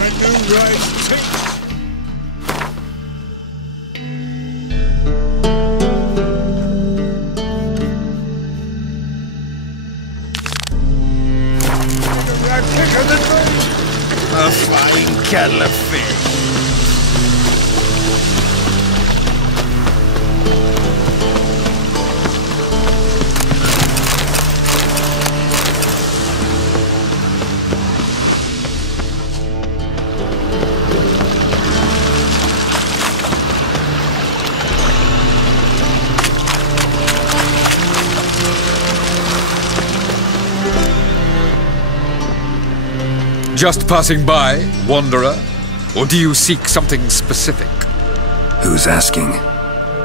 a new rise takes. A flying kettle of fish. Just passing by, wanderer? Or do you seek something specific? Who's asking?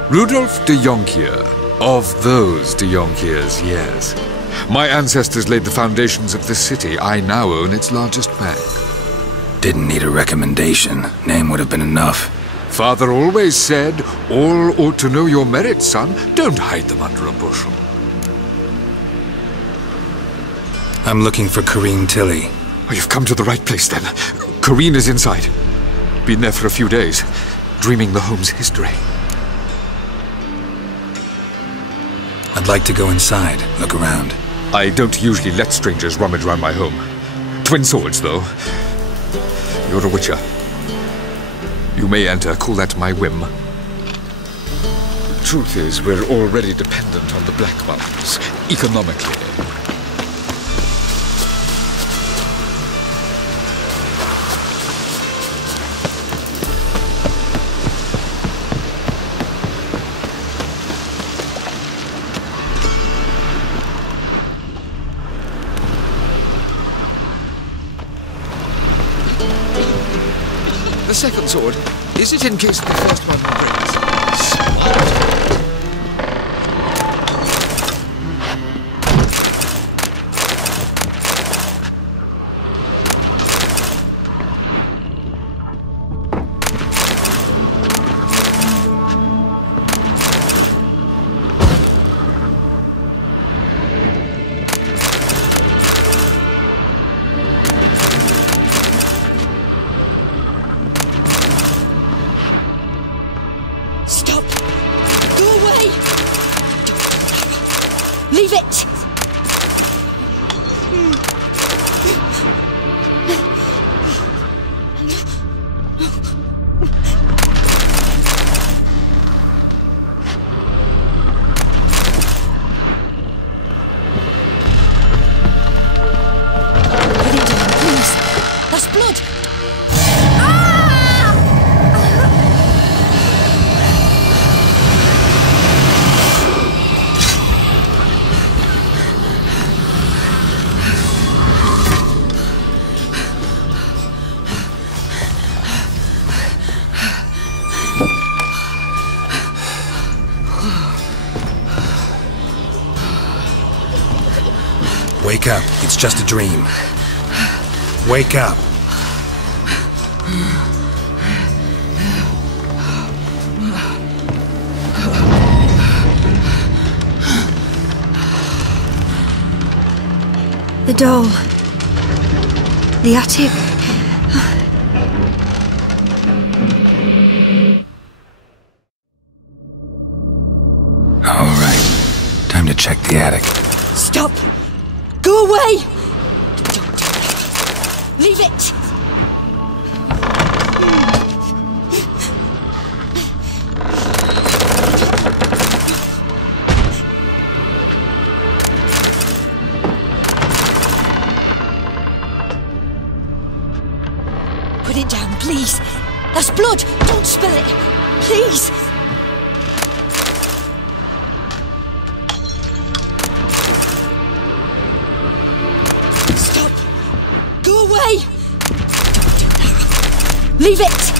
Rudolf de Jonkier. Of those de Jonkiers, yes. My ancestors laid the foundations of this city. I now own its largest bank. Didn't need a recommendation. Name would have been enough. Father always said, all ought to know your merits, son. Don't hide them under a bushel. I'm looking for Corrine Tilly. Oh, you've come to the right place, then. Corrine is inside. Been there for a few days, dreaming the home's history. I'd like to go inside, look around. I don't usually let strangers rummage around my home. Twin swords, though. You're a witcher. You may enter, call that my whim. The truth is, we're already dependent on the Black Mountains, economically. The second sword, is it in case the first one breaks? Smart. Stop! Go away! Leave it! Put it down, please. That's blood! Wake up, it's just a dream. Wake up. The doll. The attic. All right, time to check the attic. Stop! Go away! Don't do that. Leave it! Put it down, please. That's blood! Don't spill it! Please! Go away! Don't do that. Leave it!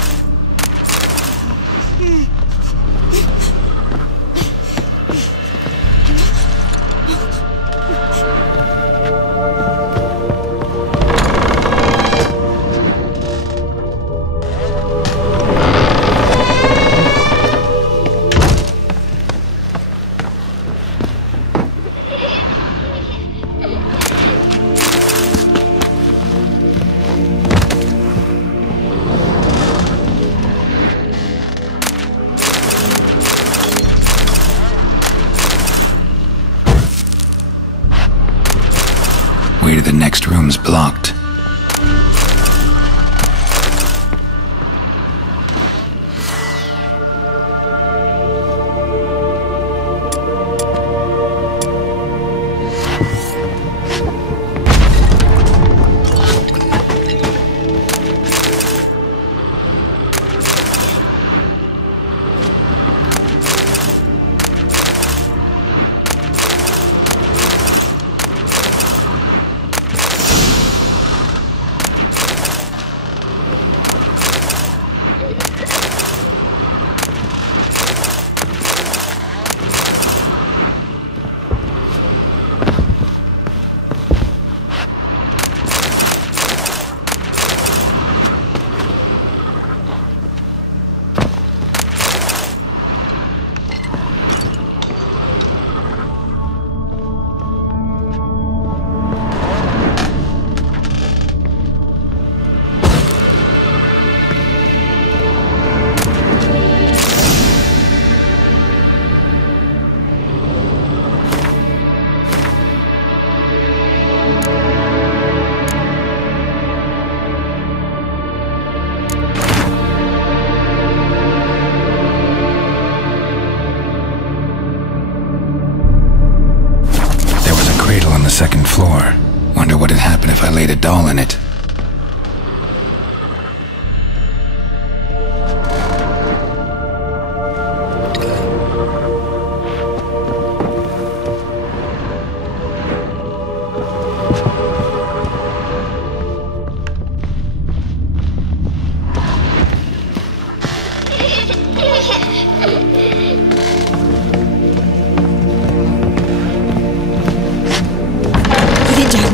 blocked. Second floor. Wonder what would happen if I laid a doll in it.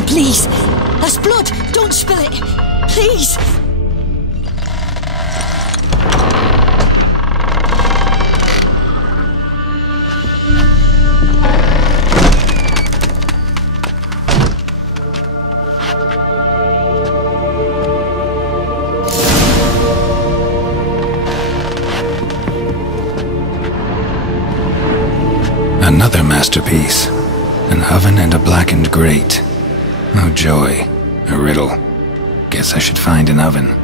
Please! That's blood! Don't spill it! Please! Another masterpiece. An oven and a blackened grate. Oh joy, a riddle. Guess I should find an oven.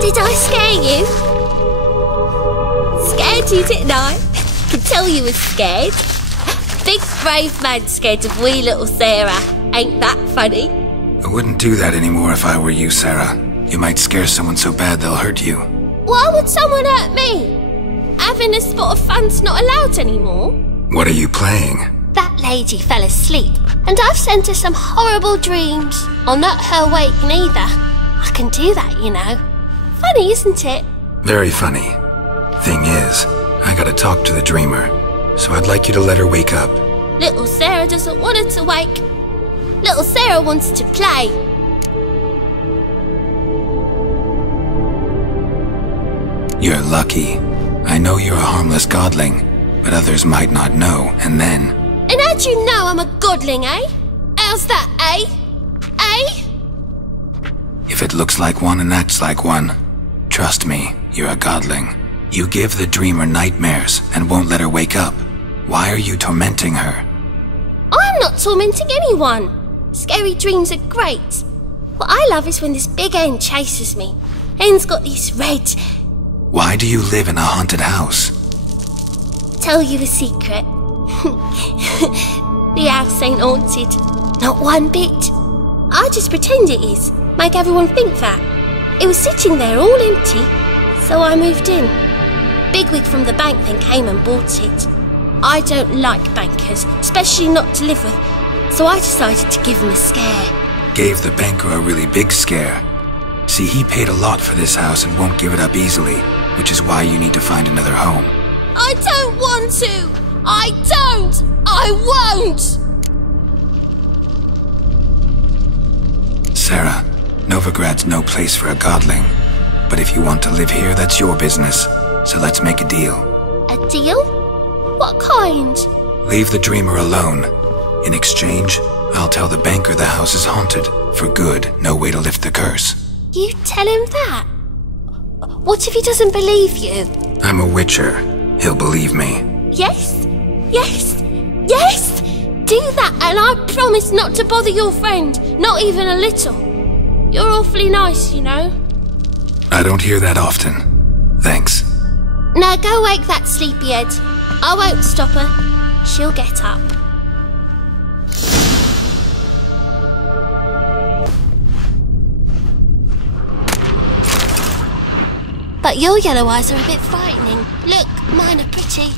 Did I scare you? Scared you, didn't I? Can tell you was scared. Big brave man scared of wee little Sarah. Ain't that funny? I wouldn't do that anymore if I were you, Sarah. You might scare someone so bad they'll hurt you. Why would someone hurt me? Having a spot of fun's not allowed anymore. What are you playing? That lady fell asleep, and I've sent her some horrible dreams. I'll not her wake neither. I can do that, you know. Funny, isn't it? Very funny. Thing is, I gotta talk to the dreamer, so I'd like you to let her wake up. Little Sarah doesn't want her to wake. Little Sarah wants to play. You're lucky. I know you're a harmless godling, but others might not know, and then... And how'd you know I'm a godling, eh? How's that, eh? Eh? If it looks like one and acts like one, trust me, you're a godling. You give the dreamer nightmares and won't let her wake up. Why are you tormenting her? I'm not tormenting anyone. Scary dreams are great. What I love is when this big end chases me. End's got these red... Why do you live in a haunted house? Tell you a secret. The house ain't haunted. Not one bit. I just pretend it is. Make everyone think that. It was sitting there all empty, so I moved in. Bigwig from the bank then came and bought it. I don't like bankers, especially not to live with, so I decided to give him a scare. Gave the banker a really big scare. See, he paid a lot for this house and won't give it up easily, which is why you need to find another home. I don't want to! I don't! I won't! Sarah, Novigrad's no place for a godling. But if you want to live here, that's your business. So let's make a deal. A deal? What kind? Leave the dreamer alone. In exchange, I'll tell the banker the house is haunted. For good, no way to lift the curse. You tell him that? What if he doesn't believe you? I'm a witcher. He'll believe me. Yes? Yes? Yes! Do that and I promise not to bother your friend. Not even a little. You're awfully nice, you know. I don't hear that often. Thanks. Now go wake that sleepyhead. I won't stop her. She'll get up. But your yellow eyes are a bit frightening. Look, mine are pretty.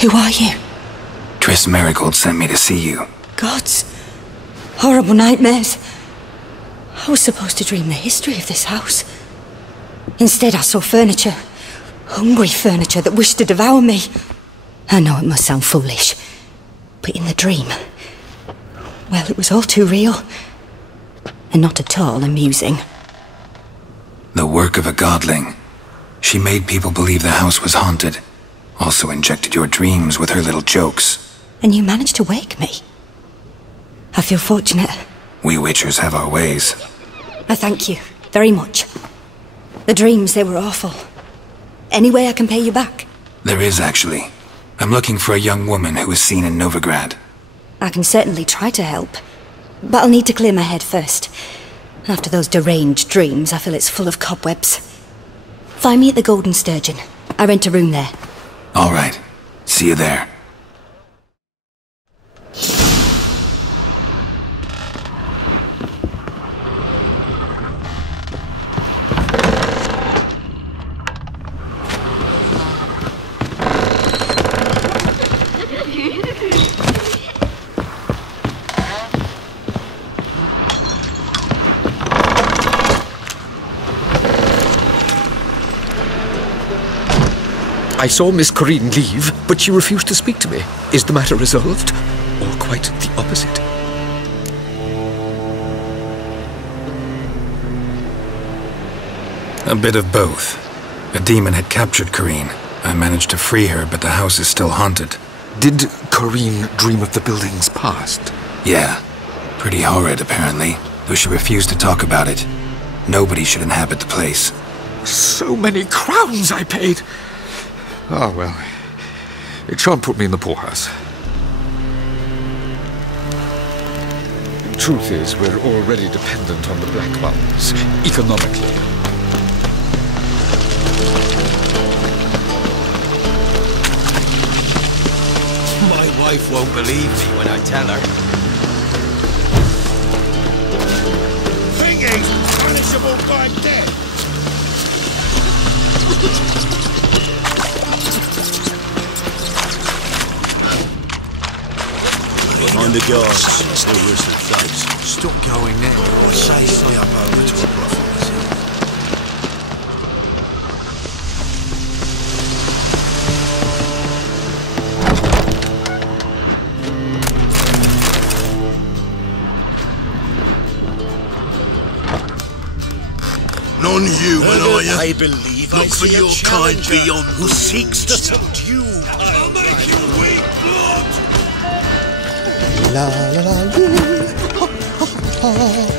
Who are you? Triss Marigold sent me to see you. Gods. Horrible nightmares. I was supposed to dream the history of this house. Instead I saw furniture. Hungry furniture that wished to devour me. I know it must sound foolish, but in the dream, well, it was all too real. And not at all amusing. The work of a godling. She made people believe the house was haunted. Also injected your dreams with her little jokes. And you managed to wake me. I feel fortunate. We witchers have our ways. I thank you very much. The dreams, they were awful. Any way I can pay you back? There is, actually. I'm looking for a young woman who was seen in Novigrad. I can certainly try to help. But I'll need to clear my head first. After those deranged dreams, I feel it's full of cobwebs. Find me at the Golden Sturgeon. I rent a room there. All right. See you there. I saw Miss Corinne leave, but she refused to speak to me. Is the matter resolved? Or quite the opposite? A bit of both. A demon had captured Corinne. I managed to free her, but the house is still haunted. Did Corinne dream of the building's past? Yeah. Pretty horrid, apparently, though she refused to talk about it. Nobody should inhabit the place. So many crowns I paid! Ah, well, it shan't put me in the poorhouse. Truth is, we're already dependent on the Black Ones, economically. My wife won't believe me when I tell her. punishable by death. Mind the guards. No risk of face. Stop going there. I say stay up over to a prophet. Non-human, are you? I believe Look I for see your a kind challenger beyond who seeks to tempt you. I'll make you weak, blood! La la la la. Ha, ha, ha.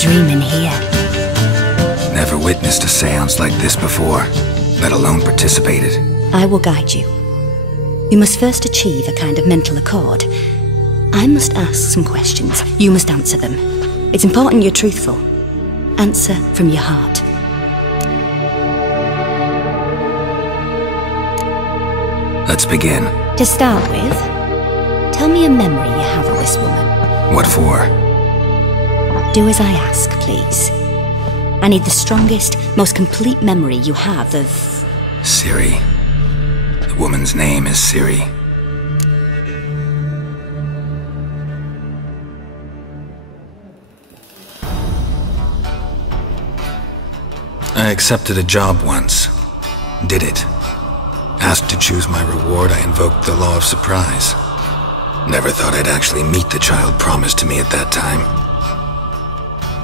Dreaming here. Never witnessed a seance like this before, let alone participated. I will guide you. You must first achieve a kind of mental accord. I must ask some questions. You must answer them. It's important you're truthful. Answer from your heart. Let's begin. To start with, tell me a memory you have of this woman. What for? Do as I ask, please. I need the strongest, most complete memory you have of... Ciri. The woman's name is Ciri. I accepted a job once. Did it. Asked to choose my reward, I invoked the law of surprise. Never thought I'd actually meet the child promised to me at that time.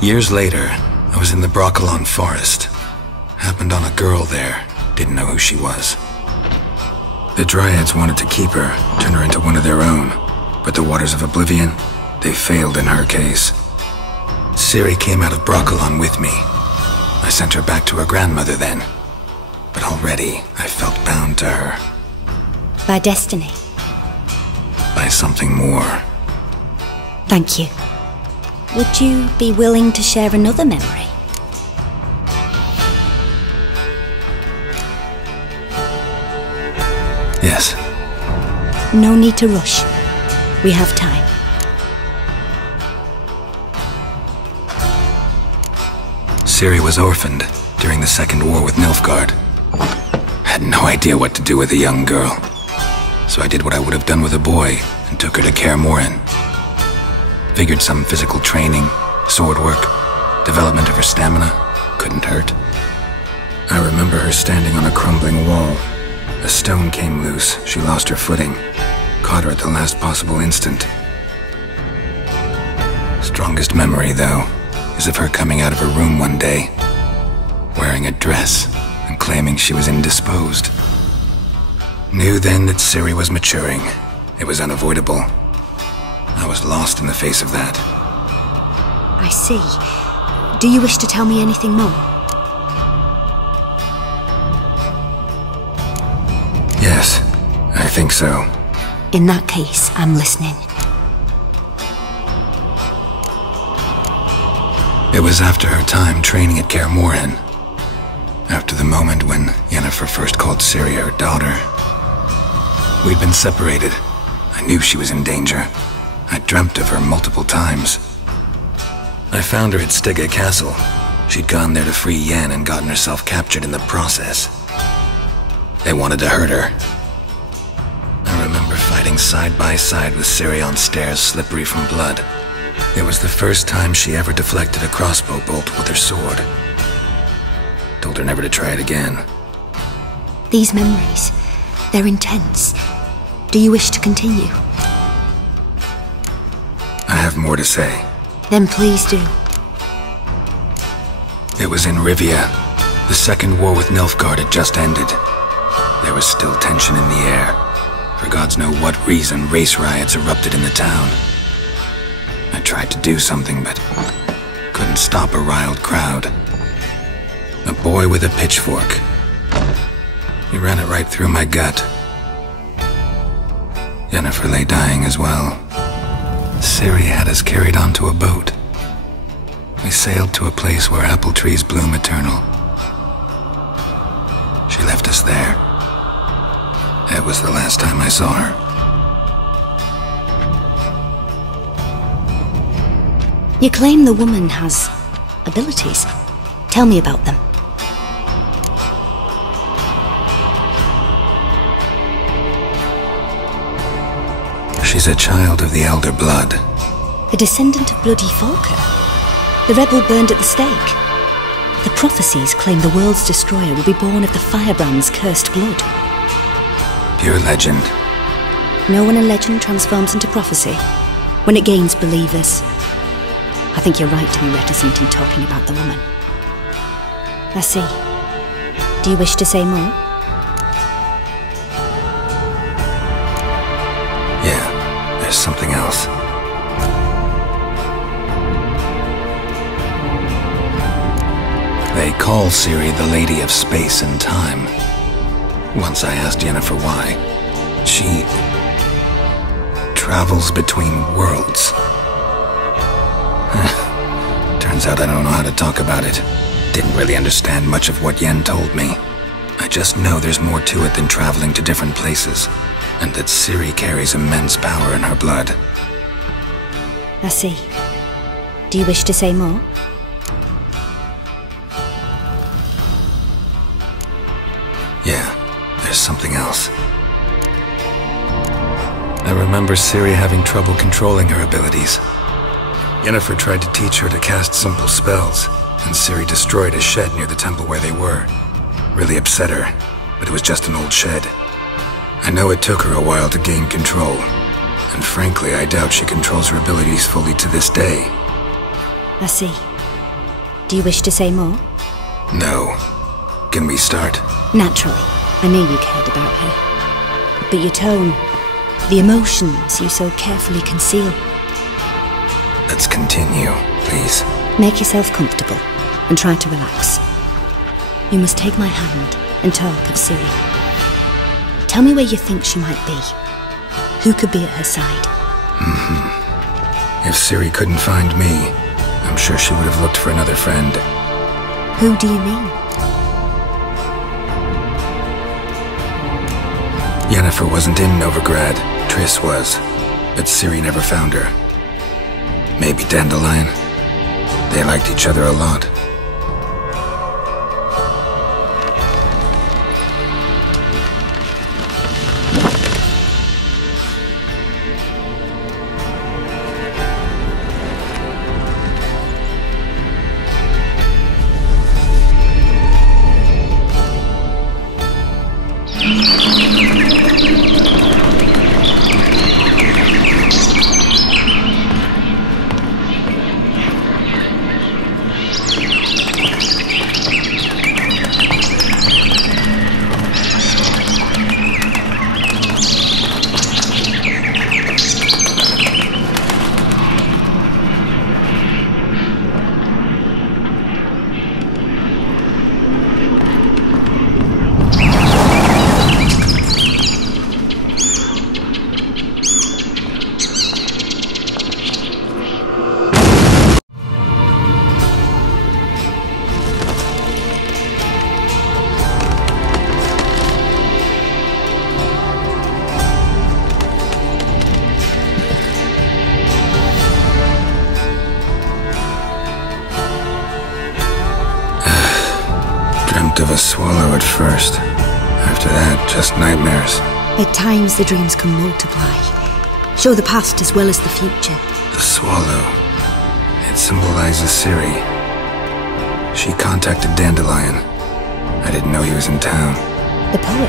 Years later, I was in the Broccolon forest. Happened on a girl there. Didn't know who she was. The Dryads wanted to keep her, turn her into one of their own. But the Waters of Oblivion, they failed in her case. Ciri came out of Broccolon with me. I sent her back to her grandmother then. But already, I felt bound to her. By destiny. By something more. Thank you. Would you be willing to share another memory? Yes. No need to rush. We have time. Ciri was orphaned during the Second War with Nilfgaard. Had no idea what to do with a young girl. So I did what I would have done with a boy and took her to Kaer Morhen. Figured some physical training, sword work, development of her stamina couldn't hurt. I remember her standing on a crumbling wall. A stone came loose, she lost her footing. Caught her at the last possible instant. Strongest memory, though, is of her coming out of her room one day, wearing a dress and claiming she was indisposed. Knew then that Ciri was maturing. It was unavoidable. I was lost in the face of that. I see. Do you wish to tell me anything more? Yes, I think so. In that case, I'm listening. It was after her time training at Kaer Morhen. After the moment when Yennefer first called Ciri her daughter. We'd been separated. I knew she was in danger. I dreamt of her multiple times. I found her at Stege Castle. She'd gone there to free Yen and gotten herself captured in the process. They wanted to hurt her. I remember fighting side by side with Ciri on stairs slippery from blood. It was the first time she ever deflected a crossbow bolt with her sword. Told her never to try it again. These memories, they're intense. Do you wish to continue? I have more to say. Then please do. It was in Rivia. The second war with Nilfgaard had just ended. There was still tension in the air. For gods know what reason, race riots erupted in the town. I tried to do something, but couldn't stop a riled crowd. A boy with a pitchfork. He ran it right through my gut. Yennefer lay dying as well. Ciri had us carried onto a boat. We sailed to a place where apple trees bloom eternal. She left us there. That was the last time I saw her. You claim the woman has abilities. Tell me about them. She's a child of the Elder Blood. A descendant of bloody Falker. The rebel burned at the stake. The prophecies claim the world's destroyer will be born of the Firebrand's cursed blood. Pure legend. Know when a legend transforms into prophecy? When it gains believers. I think you're right to be reticent in talking about the woman. I see. Do you wish to say more? Yeah, there's something else. They call Ciri the Lady of Space and Time. Once I asked Yennefer why. She travels between worlds. Turns out I don't know how to talk about it. Didn't really understand much of what Yen told me. I just know there's more to it than traveling to different places, and that Ciri carries immense power in her blood. I see. Do you wish to say more? Yeah, there's something else. I remember Ciri having trouble controlling her abilities. Yennefer tried to teach her to cast simple spells, and Ciri destroyed a shed near the temple where they were. Really upset her, but it was just an old shed. I know it took her a while to gain control, and frankly, I doubt she controls her abilities fully to this day. I see. Do you wish to say more? No. Can we start? Naturally. I knew you cared about her. But your tone, the emotions you so carefully conceal. Let's continue, please. Make yourself comfortable and try to relax. You must take my hand and talk of Ciri. Tell me where you think she might be. Who could be at her side? If Ciri couldn't find me, I'm sure she would have looked for another friend. Who do you mean? Yennefer wasn't in Novigrad. Triss was. But Ciri never found her. Maybe Dandelion? They liked each other a lot. Dreamt of a swallow at first. After that, just nightmares. At times, the dreams can multiply. Show the past as well as the future. The swallow. It symbolizes Ciri. She contacted Dandelion. I didn't know he was in town. The poet.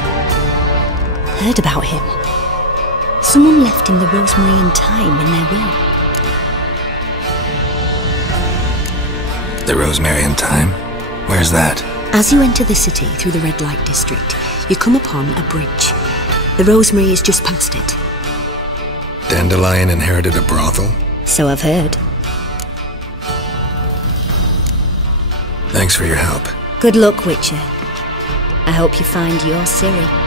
Heard about him. Someone left him the rosemary and thyme in their will. The rosemary and thyme? Where's that? As you enter the city through the red light district, you come upon a bridge. The rosemary is just past it. Dandelion inherited a brothel? So I've heard. Thanks for your help. Good luck, Witcher. I hope you find your Ciri.